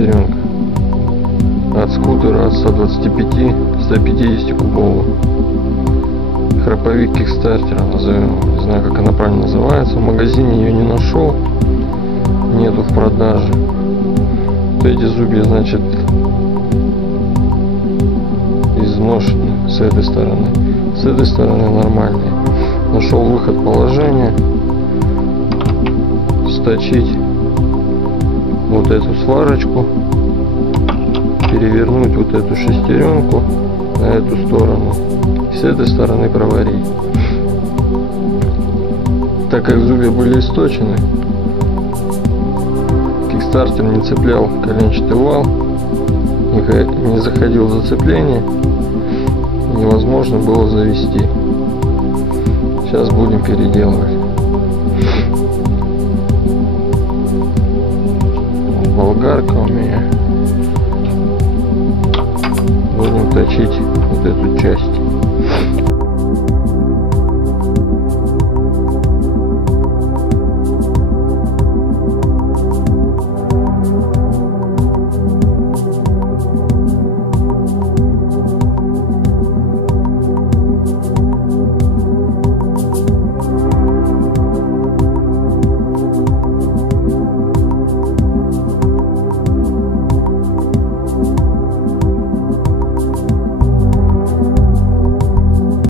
шестеренка от скутера от 125-150 кубового. Храповик стартера, назовем, не знаю, как она правильно называется. В магазине ее не нашел, нету в продаже. Вот эти зубья, значит, изношены с этой стороны. С этой стороны нормальные. Нашел выход положения. Сточить вот эту сварочку, перевернуть вот эту шестеренку на эту сторону, с этой стороны проварить. Так как зубья были источены, кикстартер не цеплял коленчатый вал, не заходил в зацепление, невозможно было завести. Сейчас будем переделывать. Болгарка у меня. Будем точить вот эту часть.